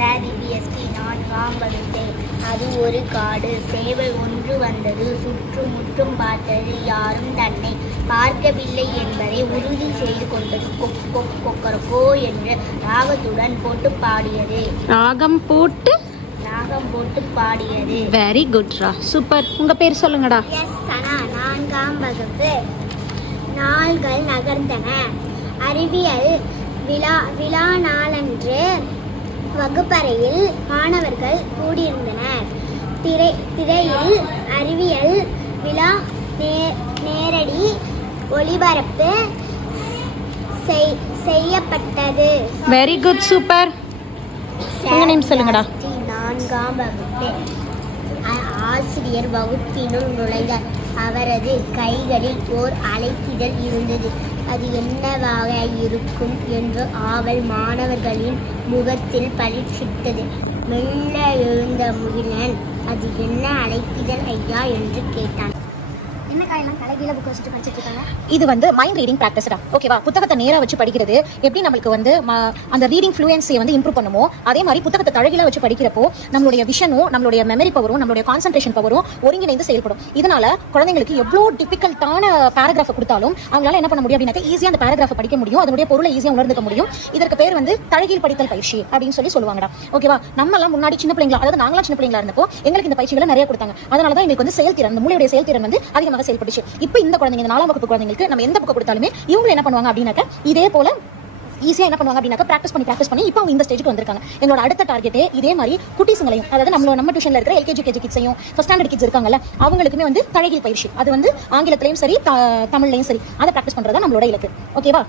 சாதிபிஎஸ்பி நான் காம்படுத்தேன். அது ஒரு காடு. சேவல் ஒன்று வந்தது. சுற்றும் முற்றும் பார்த்தது. யாரும் தன்னை பார்க்கவில்லை என்பதை உறுதி செய்து கொண்டது. கொக் கொக் கொக்கரக்கோ என்று ராகத்துடன் போட்டு பாடியது. ராகம் போட்டு பாடியது. வெரி குட் ரா, சூப்பர். உங்க பேர் சொல்லுங்கடா. எஸ் சனா. 4ஆம் வகுப்பு. நாள்கள் நகர்ந்தன. அறிவியல் விழா நாளன்று வகுப்பறையில் மாணவர்கள் கூடியிருந்தனர். திரையில் அறிவியல் விழா நேரடி ஒளிபரப்பு செய்யப்பட்டது. Very good, super. உங்க நேம் சொல்லுங்கடா. 4ஆம் வகுப்பு. ஆசிரியர் வகுப்பினுள் நுழைந்தார். அவரது கைகளில் ஓர் அழைப்பிதழ் இருந்தது. அது என்னவாக இருக்கும் என்று ஆவல் மாணவர்களின் முகத்தில் பளிச்சிட்டது. மெல்ல எழுந்த முகிலன், அது என்ன அழைப்பிதழ் ஐயா என்று கேட்டான். என்ன காயெல்லாம் தலைகீழ புக் வச்சுட்டு படிச்சுட்டு இருக்காங்க? இது வந்து மைண்ட் ரீடிங் ப்ராக்டிஸ்டா. ஓகேவா? புத்தகத்தை நேரா வச்சு படிக்கிறது எப்படி நம்மளுக்கு வந்து அந்த ரீடிங் ஃப்ளூயன்சியை வந்து இம்ப்ரூவ் பண்ணுமோ, அதே மாதிரி புத்தகத்தை தழகில வச்சு படிக்கிறப்போ நம்மளுடைய விஷனும் நம்மளுடைய மெமரி பவரும் நம்மளுடைய கான்சன்ட்ரேஷன் பவரும் ஒருங்கிணைந்து செயல்படும். இதனால குழந்தைங்களுக்கு எவ்வளோ டிஃபிகல்ட்டான பேராகிராஃபை கொடுத்தாலும் அவங்களால என்ன பண்ண முடியும் அப்படின்னா ஈஸியாக அந்த பேராகிராஃபை படிக்க முடியும். அதனுடைய பொருளை ஈஸியாக உணர்ந்துக்க முடியும். இதற்கு பேர் வந்து தழகில் படித்தல் பயிற்சி அப்படின்னு சொல்லுவாங்கடா. ஓகேவா? நம்மலாம் முன்னாடி சின்ன பிள்ளைங்களா, அதாவது நாங்களாம் சின்ன பிள்ளைங்களா இருந்தப்போ எங்களுக்கு இந்த பயிற்சிகளை நிறைய கொடுத்தாங்க. அதனால தான் எங்களுக்கு வந்து செயல்திறன், அந்த மூளையுடைய செயல்திறன் வந்து அதிகமாக செயல்பட்டுச்சு. இப்போ இந்த குழந்தைங்க, இந்த 4ஆம் வகுப்பு குழந்தைங்களுக்கு நம்ம எந்த புக் கொடுத்தாலுமே இவங்க என்ன பண்ணுவாங்க அப்படின்னாக்க இதே போல ஈஸியா என்ன பண்ணுவாங்க அப்படின்னாக்க பிராக்டிஸ் பண்ணி இப்போ அவங்க இந்த ஸ்டேஜுக்கு வந்திருக்காங்க. எங்களோட அடுத்த டார்கெட்டே இதே மாதிரி குட்டீஸுங்களையும், அதாவது நம்ம டியூஷன்ல இருக்கிற எல்கேஜி கேஜி கிட்ஸையும் ஃபர்ஸ்ட் ஸ்டாண்டர்ட் கிட்ஸ் இருக்காங்கல்ல, அவங்களுக்குமே வந்து தழகில் பயிற்சி, அது வந்து ஆங்கிலத்திலையும் சரி தமிழ்லையும் சரி அதை பிராக்டிஸ் பண்றதா நம்மளோட இலக்கு. ஓகேவா?